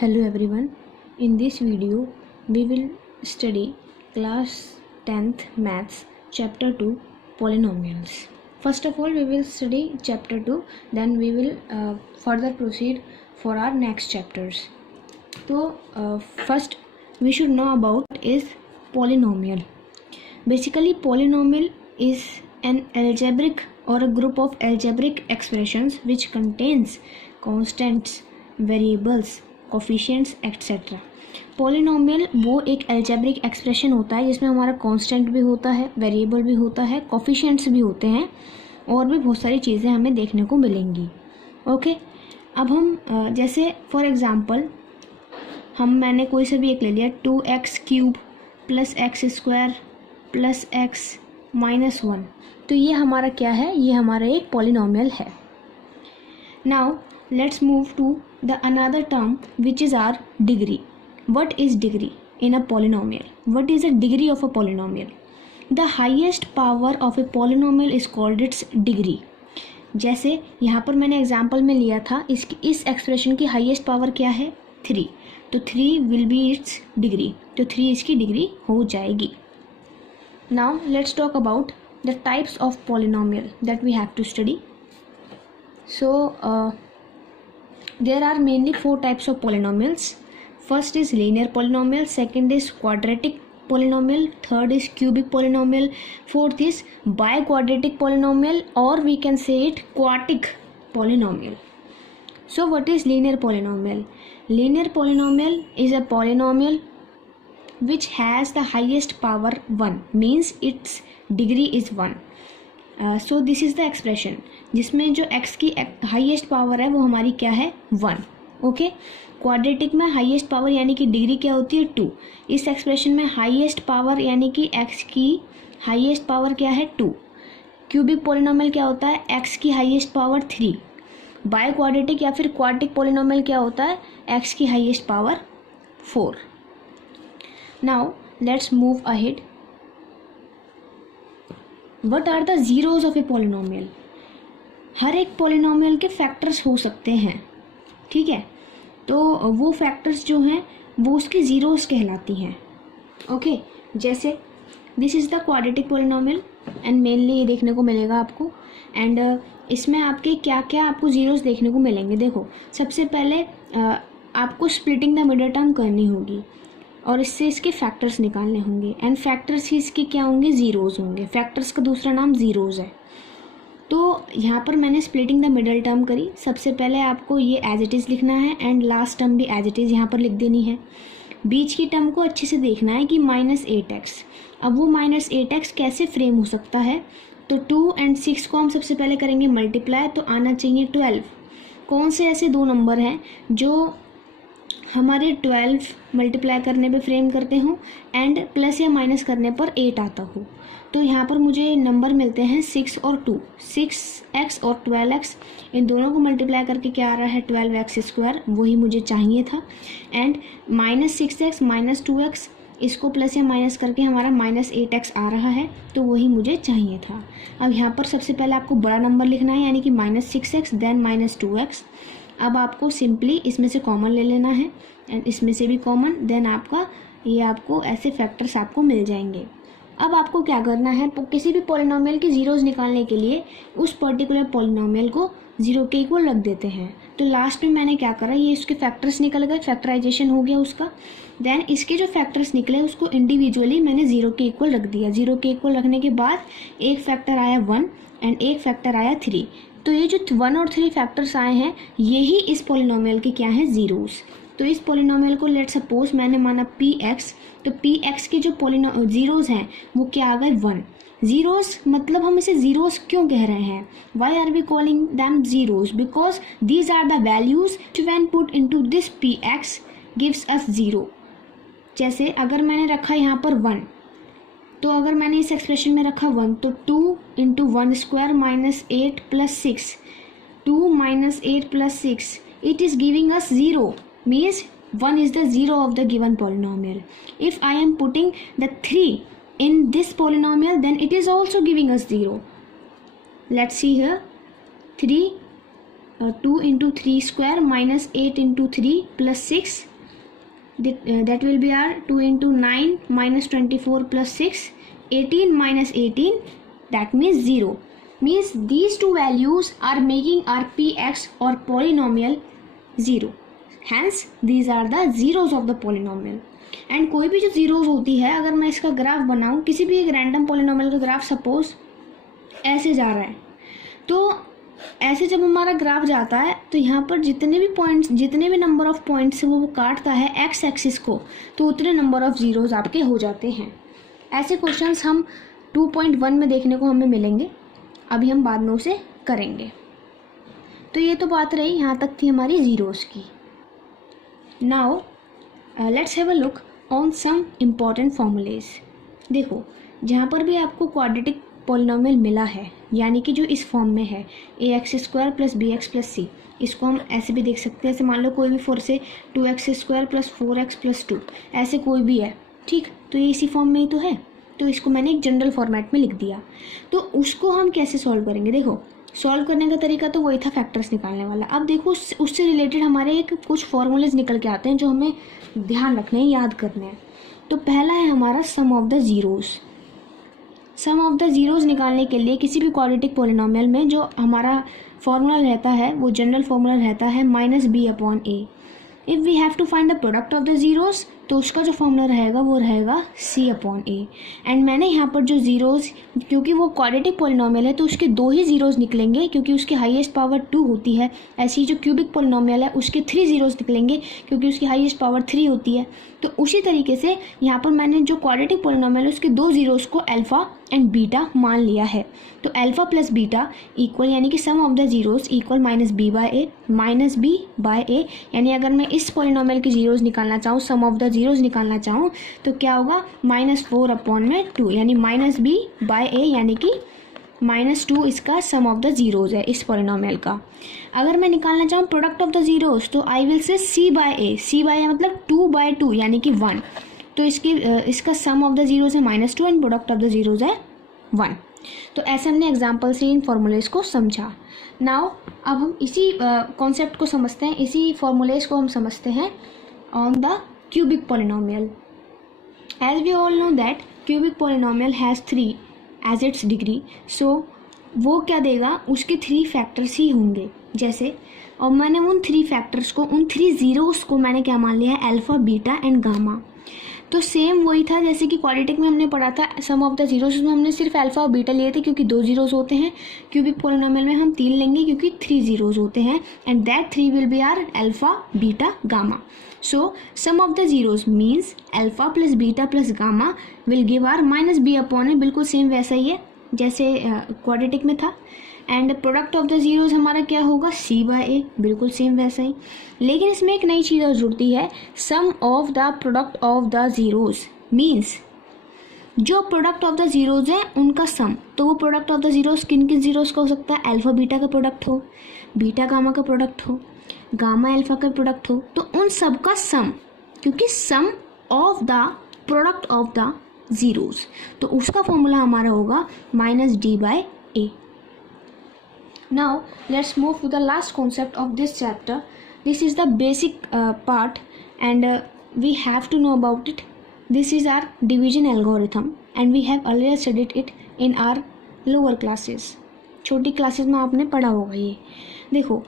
Hello everyone. In this video we will study class 10th maths chapter 2 polynomials. First of all we will study chapter 2, then we will further proceed for our next chapters. So first we should know about is polynomial. Basically polynomial is an algebraic or a group of algebraic expressions which contains constants, variables, coefficients etcetera. Polynomial वो एक algebraic expression होता है जिसमें हमारा constant भी होता है, variable भी होता है, कोफिशिएंट्स भी होते हैं और भी बहुत सारी चीज़ें हमें देखने को मिलेंगी. ओके, अब हम जैसे फॉर एग्जांपल मैंने कोई सा भी एक ले लिया 2x³ plus x² plus x minus 1, तो ये हमारा क्या है, ये हमारा एक पॉलिनोमियल है. Now let's move to the another term which is our degree. What is degree in a polynomial? What is the degree of a polynomial? The highest power of a polynomial is called its degree. जैसे यहाँ पर मैंने example में लिया था इस expression की highest power क्या है 3, तो 3 विल बी इट्स डिग्री, तो 3 इसकी डिग्री हो जाएगी. Now let's talk about the types of polynomial that we have to study. So there are mainly 4 types of polynomials. First is linear polynomial, second is quadratic polynomial, third is cubic polynomial, fourth is biquadratic polynomial, or we can say it quartic polynomial. So what is linear polynomial? Linear polynomial is a polynomial which has the highest power 1, means its degree is 1. So this is the expression जिसमें जो x की highest power है वो हमारी क्या है 1. Okay, quadratic में highest power यानी कि डिग्री क्या होती है 2. इस एक्सप्रेशन में हाईएस्ट पावर यानी कि x की हाईएस्ट पावर क्या है 2. क्यूबिक पॉलिनोमियल क्या होता है, x की हाईएस्ट पावर 3. बाय क्वाड्रेटिक या फिर क्वाड्रेटिक पॉलिनोमियल क्या होता है, x की highest power 4. Now let's move ahead. What are the zeros of a polynomial? हर एक पॉलिनोमियल के फैक्टर्स हो सकते हैं, ठीक है, तो वो फैक्टर्स जो हैं वो उसकी ज़ीरोज़ कहलाती हैं. ओके, जैसे this is the quadratic polynomial and mainly ये देखने को मिलेगा आपको. एंड इसमें आपके क्या क्या आपको ज़ीरोज़ देखने को मिलेंगे. देखो, सबसे पहले आपको स्प्लिटिंग द मिडल टर्म करनी होगी और इससे इसके फैक्टर्स निकालने होंगे. एंड फैक्टर्स ही इसके क्या होंगे, ज़ीरोज़ होंगे. फैक्टर्स का दूसरा नाम ज़ीरोज़ है. तो यहाँ पर मैंने स्प्लिटिंग द मिडल टर्म करी. सबसे पहले आपको ये एज इट इज़ लिखना है एंड लास्ट टर्म भी एज इट इज़ यहाँ पर लिख देनी है. बीच की टर्म को अच्छे से देखना है कि -8x. अब वो -8x कैसे फ्रेम हो सकता है, तो 2 और 6 को हम सबसे पहले करेंगे मल्टीप्लाई, तो आना चाहिए 12. कौन से ऐसे दो नंबर हैं जो हमारे 12 मल्टीप्लाई करने पे फ्रेम करते हो एंड प्लस या माइनस करने पर 8 आता हो. तो यहाँ पर मुझे नंबर मिलते हैं 6 और 2. 6x और 12x, इन दोनों को मल्टीप्लाई करके क्या आ रहा है 12x², वही मुझे चाहिए था. एंड -6x -2x, इसको प्लस या माइनस करके हमारा -8x आ रहा है, तो वही मुझे चाहिए था. अब यहाँ पर सबसे पहले आपको बड़ा नंबर लिखना है यानी कि -6x देन -2x. अब आपको सिंपली इसमें से कॉमन ले लेना है एंड इसमें से भी कॉमन, देन आपका ये आपको ऐसे फैक्टर्स आपको मिल जाएंगे. अब आपको क्या करना है, किसी भी पॉलिनोमियल की ज़ीरोज़ निकालने के लिए उस पर्टिकुलर पॉलिनोमियल को 0 के इक्वल रख देते हैं. तो लास्ट में मैंने क्या करा, ये इसके फैक्टर्स निकल गए, फैक्टराइजेशन हो गया उसका. देन इसके जो फैक्टर्स निकले उसको इंडिविजुअली मैंने 0 के इक्वल रख दिया. 0 के इक्वल रखने के बाद एक फैक्टर आया 1 एंड एक फैक्टर आया 3. तो ये जो 1 और 3 फैक्टर्स आए हैं यही इस पॉलिनोमियल के क्या हैं, ज़ीरोज़. तो इस पॉलिनोमियल को लेट सपोज मैंने माना px, तो px के जो ज़ीरोज़ हैं वो क्या आ गए 1. ज़ीरोज़ मतलब हम इसे ज़ीरोज़ क्यों कह रहे हैं, why are we calling them zeros, because these are the values when put into this px gives us 0. जैसे अगर मैंने रखा यहाँ पर 1, तो अगर मैंने इस एक्सप्रेशन में रखा 1, तो 2 × 1² -8 + 6, 2 - 8 + 6, it is giving us 0, means 1 is the 0 of the given polynomial. If I am putting the 3 in this polynomial, then it is also giving us 0. Let's see here, 3 2 into 3 square minus 8 into 3 plus 6 that will be our 2 into 9 minus 24 plus 6, 18 minus 18, that means 0. Means these two values are making our px or polynomial 0. Hence these are the zeros of the polynomial. And कोई भी जो zeros होती है, अगर मैं इसका graph बनाऊँ, किसी भी एक रैंडम पॉलिनोमियल का ग्राफ सपोज ऐसे जा रहा है, तो ऐसे जब हमारा ग्राफ जाता है तो यहाँ पर जितने भी पॉइंट्स, जितने भी नंबर ऑफ पॉइंट्स से वो काटता है एक्स एक्सिस को, तो उतने नंबर ऑफ जीरोज आपके हो जाते हैं। ऐसे क्वेश्चंस हम 2.1 में देखने को हमें मिलेंगे, अभी हम बाद में उसे करेंगे। तो ये तो बात रही, यहाँ तक थी हमारी जीरोस की। Now let's have a look on some important formulae. देखो, जहाँ पर भी आपको क्वाड्रेटिक पॉलिनोमियल मिला है, यानी कि जो इस फॉर्म में है ax² plus bx plus c, इसको हम ऐसे भी देख सकते हैं। ऐसे मान लो कोई भी 4 से 2x² प्लस 4x प्लस 2, ऐसे कोई भी है, ठीक, तो ये इसी फॉर्म में ही तो है, तो इसको मैंने एक जनरल फॉर्मेट में लिख दिया। तो उसको हम कैसे सॉल्व करेंगे? देखो, सॉल्व करने का तरीका तो वही था, फैक्टर्स निकालने वाला। अब देखो उससे रिलेटेड हमारे एक कुछ फॉर्मूलेज निकल के आते हैं जो हमें ध्यान रखने हैं, याद करने हैं। तो पहला है हमारा sum of the zeros. Sum of the zeros निकालने के लिए किसी भी क्वाड्रेटिक पॉलिनोमियल में जो हमारा फॉर्मूला रहता है, वो जनरल फॉर्मूला रहता है -b/a। If we have to find the product of the zeros, तो उसका जो फॉर्मूला रहेगा वो रहेगा c/a। एंड मैंने यहाँ पर जो जीरोज, क्योंकि वो क्वाड्रेटिक पॉलिनोमियल है तो उसके 2 ही जीरोज निकलेंगे, क्योंकि उसकी हाईएस्ट पावर 2 होती है। ऐसी जो क्यूबिक पॉलिनोमियल है उसके 3 जीरोज निकलेंगे, क्योंकि उसकी हाईएस्ट पावर 3 होती है। तो उसी तरीके से यहाँ पर मैंने जो क्वाड्रेटिक पॉलिनोमियल है उसके 2 जीरोज को अल्फ़ा एंड बीटा मान लिया है। तो अल्फ़ा प्लस बीटा इक्वल, यानी कि sum of the zeros equal -b/a, यानी अगर मैं इस पॉलिनोमियल के जीरोज निकालना चाहूँ, सम ऑफ द जीरोज निकालना चाहूँ, तो क्या होगा -4/2, यानी -b/a, यानी कि -2 इसका सम ऑफ द जीरोज है इस पॉलिनोमियल का। अगर मैं निकालना चाहूँ प्रोडक्ट ऑफ द जीरोज, तो आई विल से c/a मतलब 2/2, यानी कि 1। तो इसका सम ऑफ द जीरोज है -2 and product of the zeros है 1। तो ऐसे हमने एग्जाम्पल से इन फॉर्मूलेज को समझा। नाउ अब हम इसी कॉन्सेप्ट को समझते हैं, इसी फॉर्मूलेज को हम समझते हैं on the cubic polynomial. As we all know that cubic polynomial has 3 as its degree, so वो क्या देगा, उसके 3 फैक्टर्स ही होंगे। जैसे, और मैंने उन 3 फैक्टर्स को, उन 3 जीरोस को मैंने क्या मान लिया है, अल्फ़ा, बीटा एंड गामा। तो सेम वही था जैसे कि क्वाड्रेटिक में हमने पढ़ा था सम ऑफ द जीरोस, उसमें हमने सिर्फ अल्फ़ा और बीटा लिए थे क्योंकि 2 जीरोस होते हैं। क्यूबिक पॉलिनोमियल में हम 3 लेंगे क्योंकि 3 जीरोस होते हैं, and that 3 will be our alpha, beta, gamma. So sum of the zeros means alpha plus beta plus gamma will give our -b/a, बिल्कुल सेम वैसा ही है जैसे क्वाड्रेटिक में था। And product of the zeros हमारा क्या होगा, c/a, बिल्कुल सेम वैसा ही। लेकिन इसमें एक नई चीज़ और जुड़ती है, sum of the product of the zeros means जो प्रोडक्ट ऑफ द जीरोज है उनका सम। तो वो प्रोडक्ट ऑफ द जीरोज किन किन जीरोज का हो सकता है, अल्फ़ा बीटा का प्रोडक्ट हो, बीटा गामा का प्रोडक्ट हो, गामा अल्फ़ा का प्रोडक्ट हो, तो उन सब का सम, क्योंकि sum of the product of the zeros, तो उसका फॉर्मूला हमारा होगा -d/a। Now let's move to the last concept of this chapter. This is the basic part and we have to know about it. This is our division algorithm and we have earlier studied it in our lower classes. छोटी classes में आपने पढ़ा होगा ये। देखो,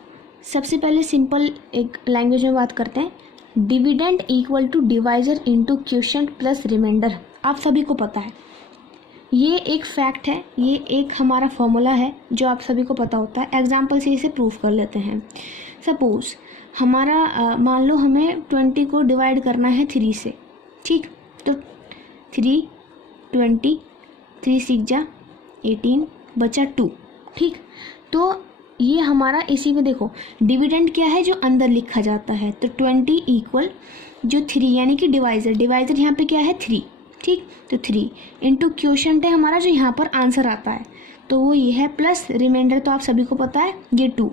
सबसे पहले simple एक लैंग्वेज में बात करते हैं। Dividend equal to divisor into quotient plus remainder, आप सभी को पता है, ये एक फैक्ट है, ये एक हमारा फॉर्मूला है जो आप सभी को पता होता है। एग्जाम्पल से इसे प्रूफ कर लेते हैं। सपोज हमारा मान लो हमें 20 को डिवाइड करना है 3 से, ठीक, तो 3 20 3 6 जा 18 बचा 2, ठीक। तो ये हमारा इसी में देखो डिविडेंड क्या है जो अंदर लिखा जाता है, तो 20 इक्वल जो 3 यानी कि डिवाइजर यहाँ पे क्या है 3, ठीक, तो 3 इंटू क्वोशिएंट है हमारा जो यहाँ पर आंसर आता है, तो वो ये है, प्लस रिमाइंडर तो आप सभी को पता है ये 2।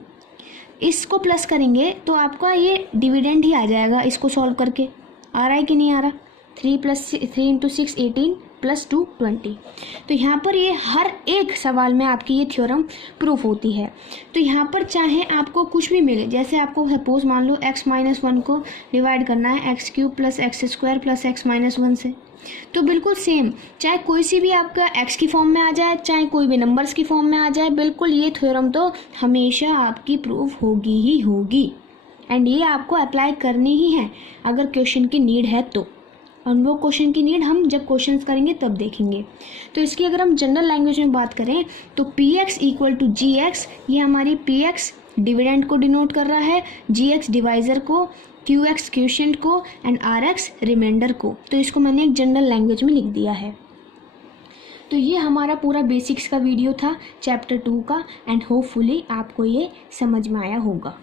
इसको प्लस करेंगे तो आपका ये डिविडेंड ही आ जाएगा। इसको सॉल्व करके आ रहा है कि नहीं आ रहा, 3 + 3 × 6 18 प्लस 2 20। तो यहाँ पर ये हर एक सवाल में आपकी ये थ्योरम प्रूफ होती है। तो यहाँ पर चाहे आपको कुछ भी मिले, जैसे आपको सपोज मान लो x-1 को डिवाइड करना है x³ plus x² plus x-1 से, तो बिल्कुल सेम, चाहे कोई सी भी आपका x की फॉर्म में आ जाए, चाहे कोई भी नंबर्स की फॉर्म में आ जाए, बिल्कुल ये थ्योरम तो हमेशा आपकी प्रूफ होगी ही होगी। एंड ये आपको अप्लाई करनी ही है अगर क्वेश्चन की नीड है तो। और वो क्वेश्चन की नीड हम जब क्वेश्चंस करेंगे तब देखेंगे। तो इसकी अगर हम जनरल लैंग्वेज में बात करें तो px इक्वल टू gx, ये हमारी px डिविडेंड को डिनोट कर रहा है, gx डिवाइज़र को, qx क्वोशिएंट को एंड rx रिमाइंडर को। तो इसको मैंने एक जनरल लैंग्वेज में लिख दिया है। तो ये हमारा पूरा बेसिक्स का वीडियो था चैप्टर 2 का, एंड होपफुली आपको ये समझ में आया होगा।